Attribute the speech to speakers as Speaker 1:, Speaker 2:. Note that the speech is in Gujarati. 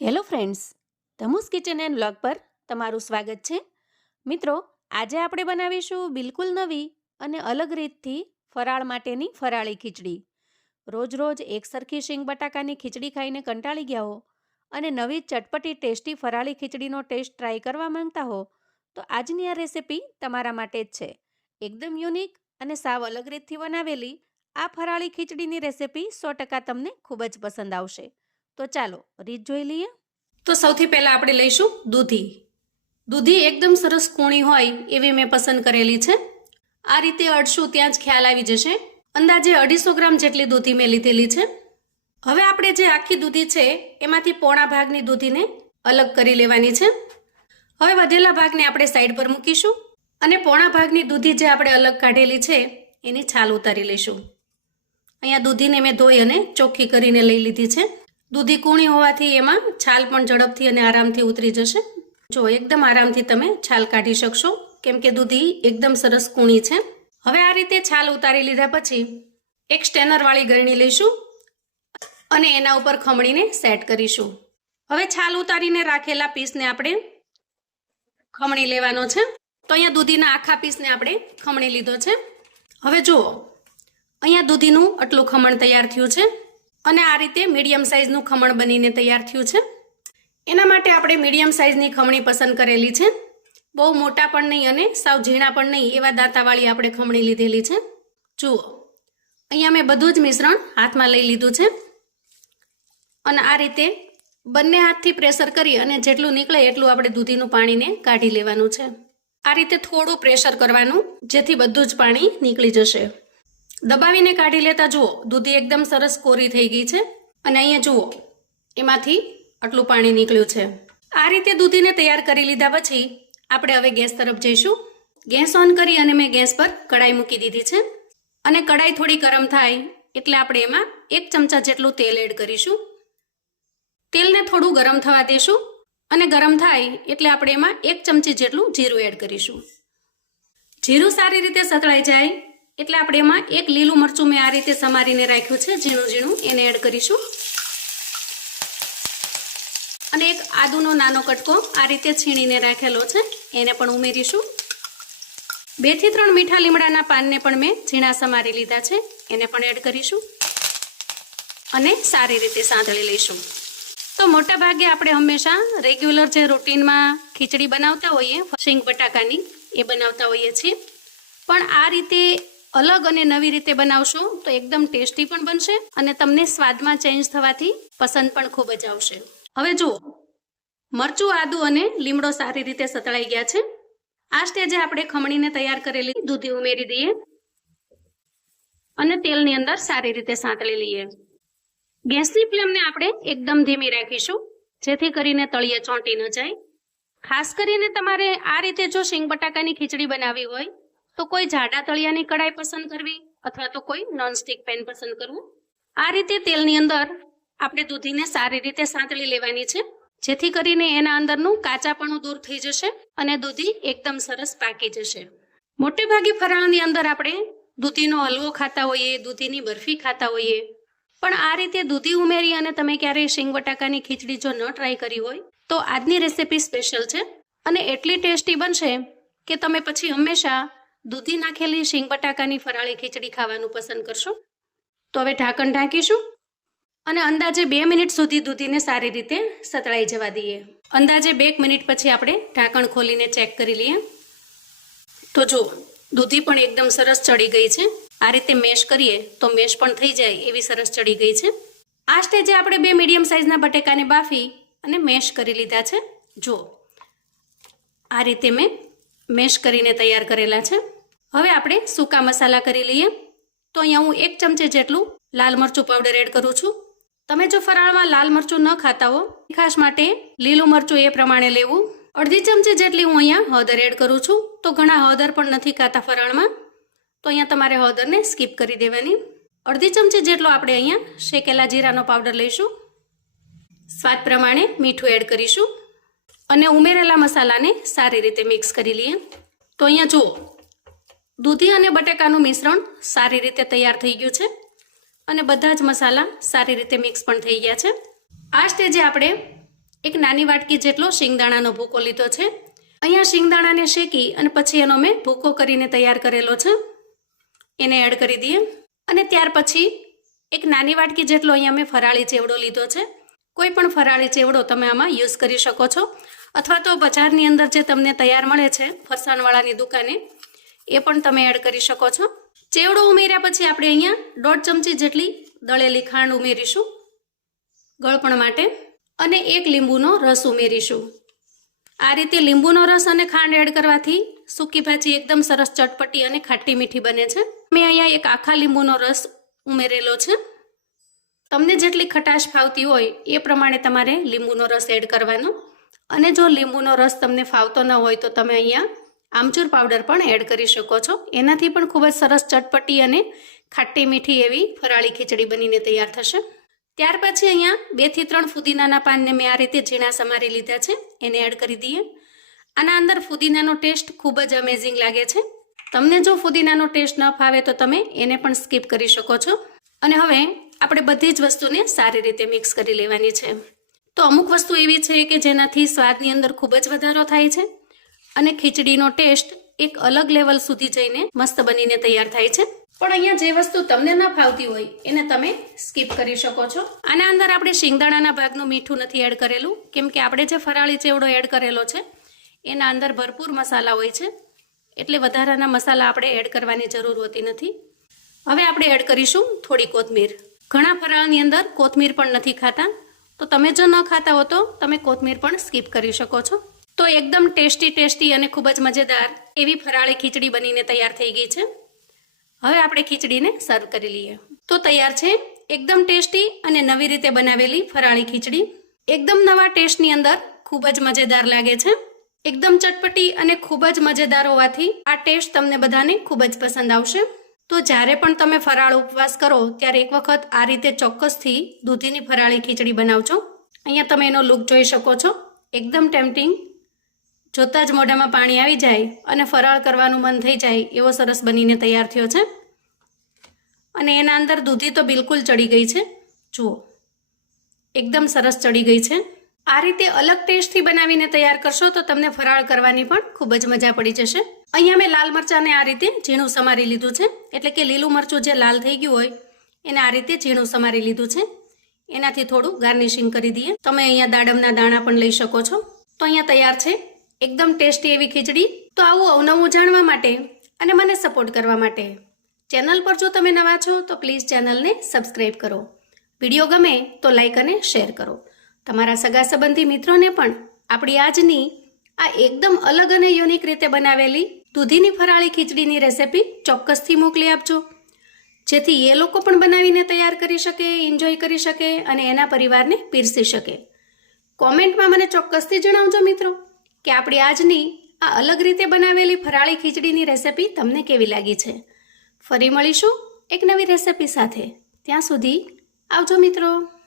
Speaker 1: હેલો ફ્રેન્ડ્સ, ધમુસ કિચન એન્ડ બ્લોગ પર તમારું સ્વાગત છે. મિત્રો, આજે આપણે બનાવીશું બિલકુલ નવી અને અલગ રીતથી ફરાળ માટેની ફરાળી ખીચડી. રોજ રોજ એક સરખી શીંગ બટાકાની ખીચડી ખાઈને કંટાળી ગયા હો અને નવી ચટપટી ટેસ્ટી ફરાળી ખીચડીનો ટેસ્ટ ટ્રાય કરવા માંગતા હો, તો આજની આ રેસિપી તમારા માટે જ છે. એકદમ યુનિક અને સાવ અલગ રીતથી બનાવેલી આ ફરાળી ખીચડીની રેસિપી સો ટકા તમને ખૂબ જ પસંદ આવશે. તો ચાલો, રીત જોઈ લઈએ. તો સૌથી પહેલાં આપણે લઈશું દૂધી. દૂધી એકદમ સરસ કૂણી હોય એવી મેં પસંદ કરેલી છે. આ રીતે અડશું ત્યાં જ ખ્યાલ આવી જશે. અંદાજે અઢીસો ગ્રામ જેટલી દૂધી મેં લીધેલી છે. હવે આપણે જે આખી દૂધી છે, એમાંથી પોણા ભાગની દૂધીને અલગ કરી લેવાની છે. હવે વધેલા ભાગને આપણે સાઈડ પર મૂકીશું અને પોણા ભાગની દૂધી જે આપણે અલગ કાઢેલી છે, એની છાલ ઉતારી લઈશું. અહીંયા દૂધીને મેં ધોઈ અને ચોખ્ખી કરીને લઈ લીધી છે. દૂધી કૂણી હોવાથી એમાં છાલ પણ ઝડપથી અને આરામથી ઉતરી જશે. જો એકદમ આરામથી તમે છાલ કાઢી શકશો, કેમ કે દૂધી એકદમ સરસ કૂણી છે. હવે આ રીતે છાલ ઉતારી લીધા પછી એક સ્ટેનરવાળી ગરણી લઈશું અને એના ઉપર ખમણીને સેટ કરીશું. હવે છાલ ઉતારીને રાખેલા પીસને આપણે ખમણી લેવાનો છે. તો અહીંયા દૂધીના આખા પીસને આપણે ખમણી લીધો છે. હવે જુઓ, અહીંયા દૂધીનું આટલું ખમણ તૈયાર થયું છે. અને આ રીતે મીડિયમ સાઇઝનું ખમણ બનીને તૈયાર થયું છે. એના માટે આપણે મીડિયમ સાઇઝની ખમણી પસંદ કરેલી છે. બહુ મોટા પણ નહીં અને સાવ ઝીણા પણ નહીં એવા દાંતાવાળી આપણે ખમણી લીધેલી છે. જુઓ, અહીંયા મેં બધું જ મિશ્રણ હાથમાં લઈ લીધું છે. અને આ રીતે બંને હાથથી પ્રેશર કરી અને જેટલું નીકળે એટલું આપણે દૂધીનું પાણીને કાઢી લેવાનું છે. આ રીતે થોડું પ્રેશર કરવાનું જેથી બધું જ પાણી નીકળી જશે. દબાવીને કાઢી લેતા જુઓ. દૂધી એકદમ સરસ કોરી થઈ ગઈ છે. અને અહીંયા જુઓ, એમાંથી આટલું પાણી નીકળ્યું છે. આ રીતે દૂધીને તૈયાર કરી લીધા પછી આપણે હવે ગેસ તરફ જઈશું. ગેસ ઓન કરી અને મેં ગેસ પર કડાઈ મૂકી દીધી છે. અને કડાઈ થોડી ગરમ થાય એટલે આપણે એમાં એક ચમચા જેટલું તેલ એડ કરીશું. તેલને થોડું ગરમ થવા દેશું. અને ગરમ થાય એટલે આપણે એમાં એક ચમચી જેટલું જીરું એડ કરીશું. જીરું સારી રીતે સતળાઈ જાય. એટલે આપણે એમાં એક લીલું મરચું મેં આ રીતે સમારીને રાખ્યું છે, ઝીણું ઝીણું. એને એડ કરીશું. અને એક આદુનો નાનો કટકો આ રીતે છીણીને રાખેલો છે, એને પણ ઉમેરીશું. બેથી ત્રણ મીઠા લીમડાના પાનને પણ મેં ઝીણા સમારી લીધા છે, એને પણ એડ કરીશું. અને સારી રીતે સાંતળી લઈશું. તો મોટા ભાગે આપણે હંમેશા રેગ્યુલર જે રૂટીનમાં ખીચડી બનાવતા હોઈએ, શીંગ બટાકાની, એ બનાવતા હોઈએ છીએ. પણ આ રીતે અલગ અને નવી રીતે બનાવશો તો એકદમ ટેસ્ટી પણ બનશે અને તમને સ્વાદમાં ચેન્જ થવાથી પસંદ પણ ખૂબ જ આવશે. હવે જુઓ, મરચું, આદુ અને લીમડો સારી રીતે સતળાઈ ગયા છે. આ સ્ટેજે આપણે ખમણીને તૈયાર કરેલી દૂધી ઉમેરી દઈએ અને તેલની અંદર સારી રીતે સાંતળી લઈએ. ગેસની ફ્લેમને આપણે એકદમ ધીમી રાખીશું, જેથી કરીને તળિયે ચોંટી ન જાય. ખાસ કરીને તમારે આ રીતે જો શીંગ બટાકાની ખીચડી બનાવી હોય તો કોઈ જાડા તળિયાની કડાઈ પસંદ કરવી અથવા તો કોઈ નોનસ્ટિક પેન પસંદ કરવું? આ રીતે તેલની અંદર આપણે દૂધીને સારી રીતે સાંતળી લેવાની છે. જેથી કરીને એના અંદરનું કાચાપણું દૂર થઈ જશે અને દૂધી એકદમ સરસ પાકી જશે. મોટે ભાગે ફરાળની અંદર આપણે દૂધીનો હલવો ખાતા હોઈએ, દૂધીની બરફી ખાતા હોઈએ. પણ આ રીતે દૂધી ઉમેરી અને તમે ક્યારેય શીંગ બટાકાની ખીચડી જો ન ટ્રાય કરી હોય, તો આજની રેસિપી સ્પેશિયલ છે. અને એટલી ટેસ્ટી બનશે કે તમે પછી હંમેશા દૂધી નાખેલી, શીંગ બટાકાની ફરાળી ખીચડી ખાવાનું પસંદ કરશો? તો હવે ઢાંકણ ઢાંકીશું અને અંદાજે બે મિનિટ સુધી દૂધીને સારી રીતે સતળાઈ જવા દઈએ. અંદાજે બે મિનિટ પછી આપણે ઢાંકણ ખોલીને ચેક કરી લઈએ. તો જો દૂધી પણ એકદમ સરસ ચડી ગઈ છે. આ રીતે મેશ કરીએ તો મેશ પણ થઈ જાય એવી સરસ ચડી ગઈ છે. આ સ્ટેજે આપણે બે મીડિયમ સાઇઝના બટેકાને બાફી અને મેશ કરી લીધા છે. જો આ રીતે મેં મેશ કરીને તૈયાર કરેલા છે. હવે આપણે સૂકા મસાલા કરી લઈએ. તો અહીંયા હું એક ચમચે જેટલું લાલ મરચું પાવડર એડ કરું છું. તમે જો ફરાળમાં લાલ મરચું ન ખાતા હો, ખાસ માટે લીલું મરચું એ પ્રમાણે લેવું. અડધી ચમચી જેટલી હું અહીંયા હળદર એડ કરું છું. તો ઘણા હળદર પણ નથી ખાતા ફરાળમાં. તો અહીંયા તમારે હળદરને સ્કીપ કરી દેવાની. અડધી ચમચી જેટલો આપણે અહીંયા શેકેલા જીરાનો પાવડર લઈશું. સ્વાદ પ્રમાણે મીઠું એડ કરીશું. અને ઉમેરેલા મસાલાને સારી રીતે મિક્સ કરી લઈએ. તો અહીંયા જુઓ દૂધી અને બટેકાનું મિશ્રણ સારી રીતે તૈયાર થઈ ગયું છે અને બધા જ મસાલા સારી રીતે મિક્સ પણ થઈ ગયા છે. આ સ્ટેજે આપણે એક નાની વાટકી જેટલો શિંગદાણાનો ભૂકો લીધો છે. અહીંયા શિંગદાણાને શેકી અને પછી એનો મેં ભૂકો કરીને તૈયાર કરેલો છે. એને એડ કરી દઈએ. અને ત્યાર પછી એક નાની વાટકી જેટલો અહીંયા મેં ફરાળી ચેવડો લીધો છે. કોઈ પણ ફરાળી ચેવડો તમે આમાં યુઝ કરી શકો છો. અથવા તો બજારની અંદર જે તમને તૈયાર મળે છે ફરસાણવાળાની દુકાને એ પણ તમે એડ કરી શકો છો. ચેવડો ઉમેર્યા પછી આપણે અહીંયા દોઢ ચમચી જેટલી દળેલી ખાંડ ઉમેરીશું ગળપણ માટે અને એક લીંબુનો રસ ઉમેરીશું. આ રીતે લીંબુનો રસ અને ખાંડ એડ કરવાથી સૂકી ભાજી એકદમ સરસ ચટપટી અને ખાટી મીઠી બને છે. મેં અહીંયા એક આખા લીંબુનો રસ ઉમેરેલો છે. તમને જેટલી ખટાશ ફાવતી હોય એ પ્રમાણે તમારે લીંબુનો રસ એડ કરવાનો. અને જો લીંબુનો રસ તમને ફાવતો ન હોય તો તમે અહીંયા આમચૂર પાવડર પણ એડ કરી શકો છો. એનાથી પણ ખૂબ જ સરસ ચટપટી અને ખાટી મીઠી એવી ફરાળી ખીચડી બનીને તૈયાર થશે. ત્યાર પછી અહીંયા બેથી ત્રણ ફુદીનાના પાનને મેં આ રીતે ઝીણા સમારી લીધા છે. એને એડ કરી દઈએ. આના અંદર ફુદીનાનો ટેસ્ટ ખૂબ જ અમેઝિંગ લાગે છે. તમને જો ફુદીનાનો ટેસ્ટ ન ફાવે તો તમે એને પણ સ્કીપ કરી શકો છો. અને હવે આપણે બધી જ વસ્તુને સારી રીતે મિક્સ કરી લેવાની છે. તો અમુક વસ્તુ એવી છે કે જેનાથી સ્વાદની અંદર ખૂબ જ વધારો થાય છે. અને ખીચડીનો ટેસ્ટ એક અલગ લેવલ સુધી જઈને મસ્ત બનીને તૈયાર થાય છે. પણ અહીંયા જે વસ્તુ તમને ન ફાવતી હોય, એને તમે સ્કીપ કરી શકો છો. આના અંદર આપણે શિંગદાણાના ભાગનું મીઠું નથી એડ કરેલું. કેમ કે આપણે જે ફરાળી ચેવડો એડ કરેલો છે, એના અંદર ભરપૂર મસાલા હોય છે. એટલે વધારાના મસાલા આપણે એડ કરવાની જરૂર હોતી નથી. હવે આપણે એડ કરીશું થોડી કોથમીર. ઘણા ફરાળની અંદર કોથમીર પણ નથી ખાતા. તો તમે જો ન ખાતા હો તો તમે કોથમીર પણ સ્કીપ કરી શકો છો. તો એકદમ ટેસ્ટી ટેસ્ટી અને ખૂબ જ મજેદાર એવી ફરાળી ખીચડી બનીને તૈયાર થઈ ગઈ છે. હવે આપણે ખીચડીને સર્વ કરી લઈએ. તો તૈયાર છે એકદમ ટેસ્ટી અને નવી રીતે બનાવેલી ફરાળી ખીચડી. એકદમ નવા ટેસ્ટની અંદર ખૂબ જ મજેદાર લાગે છે. એકદમ ચટપટી અને ખૂબ જ મજેદાર હોવાથી આ ટેસ્ટ તમને બધાને ખૂબ જ પસંદ આવશે. તો જ્યારે પણ તમે ફરાળ ઉપવાસ કરો, ત્યારે એક વખત આ રીતે ચોક્કસથી દૂધીની ફરાળી ખીચડી બનાવજો. અહીંયા તમે એનો લુક જોઈ શકો છો. એકદમ ટેમ્પટિંગ જોતાં જ મોઢામાં પાણી આવી જાય અને ફરાળ કરવાનું મન થઈ જાય એવો સરસ બનીને તૈયાર થયો છે. અને એના અંદર દૂધી તો બિલકુલ ચડી ગઈ છે. જુઓ. એકદમ સરસ ચડી ગઈ છે. આ રીતે અલગ ટેસ્ટથી બનાવીને તૈયાર કરશો તો તમને ફરાળ કરવાની પણ ખૂબ જ મજા પડી જશે. અહીંયા મેં લાલ મરચાંને આ રીતે ઝીણું સમારી લીધું છે. એટલે કે લીલું મરચું જે લાલ થઈ ગયું હોય, એને આ રીતે ઝીણું સમારી લીધું છે. એનાથી થોડું ગાર્નિશિંગ કરી દઈએ. તમે અહીંયા દાડમના દાણા પણ લઈ શકો છો. તો અહીંયા તૈયાર છે. એકદમ ટેસ્ટી એવી ખીચડી તો આવું અવનવું જાણવા માટે અને મને સપોર્ટ કરવા માટે. ચેનલ પર જો તમે નવા છો તો પ્લીઝ ચેનલને સબસ્ક્રાઈબ કરો. વીડિયો ગમે તો લાઈક અને શેર કરો. તમારા સગા સંબંધી મિત્રોને પણ આપણી આજની આ એકદમ અલગ અને યુનિક રીતે બનાવેલી દૂધીની ફરાળી ખીચડીની રેસિપી ચોક્કસથી મોકલી આપજો. જેથી એ લોકો પણ બનાવીને તૈયાર કરી શકે એન્જોય કરી શકે અને એના પરિવારને પીરસી શકે. કોમેન્ટમાં મને ચોક્કસથી જણાવજો મિત્રો. કે આપણી આજની આ અલગ રીતે બનાવેલી ફરાળી ખીચડીની રેસિપી તમને કેવી લાગી છે? ફરી મળીશું એક નવી રેસિપી સાથે. ત્યાં સુધી આવજો મિત્રો.